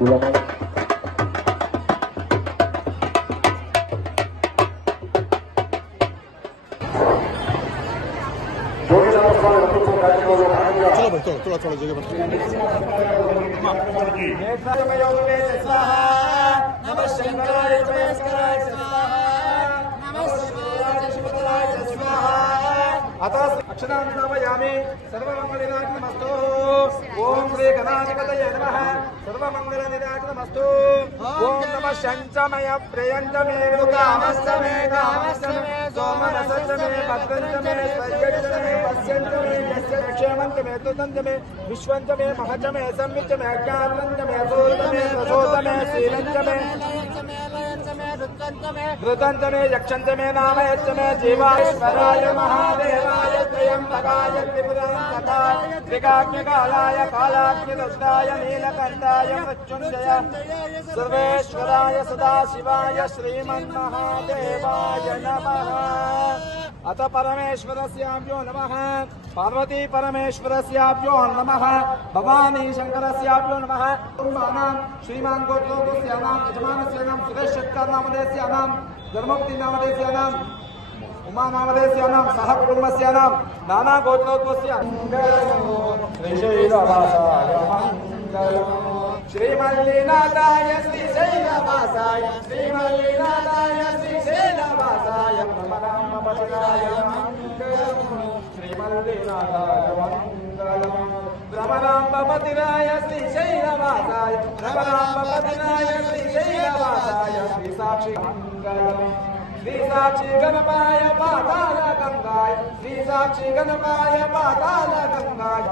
थोड़ा थोड़ा जगह अक्षरामि सर्वमंगलनिराजनमस्तु। ओम श्री गणाधिपतये नमः। सर्वमंगलनिराजनमस्तु। ओम नमः शंचमय प्रियंचमे कामस्तमे कामस्तमे सोमनसस्तमे भद्रंचमे स्वैगच्छमे पश्यंचमे क्षेमंचमे तुतंचमे विश्वंचमे महचमे संविचमे अज्ञानंचमे भूतमे प्रचोदमे शीलंचमे ऋतंचमे यक्षंचमे नामयच्चमे जीवाश्वराय महादेवाय त्र्यंबकाय त्रिपुरांतकाय त्रिकाग्निकालाय कालाग्निदष्टाय नीलकंठाय मृत्युंजय सर्वेश्वराय सदाशिवाय श्रीमन्महादेवाय नमः। अथ परमेश्वरस्याभ्यो नमः। पार्वती परमेश्वरस्याभ्यो नमः। भवानी शंकरस्याभ्यो नमः। कुटुंबानां श्रीमान गोत्रोस्यानां यजमानस्यानां सुरेश शक्कर नामधेयस्यानां धर्मोक्ति नामधेयस्यानां उमा नामधेयस्यानां सह कुटुंबस्यानां नाना गोत्रोद्भवस्य श्रीशैलवासाय मंगलम्। श्रीमल्लिनाथाय श्रीशैलवासाय श्रीमल्लिनाथाय श्रीशैलवासाय भ्रमराम्बपतिराय मंगलम्। श्रीमल्लिनाथाय मंगलम्। भ्रमराम्बपतिराय श्रीशैलवासाय भ्रमराम्बपतिराय श्रीशैलवासाय श्रीसाक्षी मंगलम्। श्रीसाक्षी गणपाय पाताल गंगाय श्रीसाक्षी गणपाय पाताल गंगाय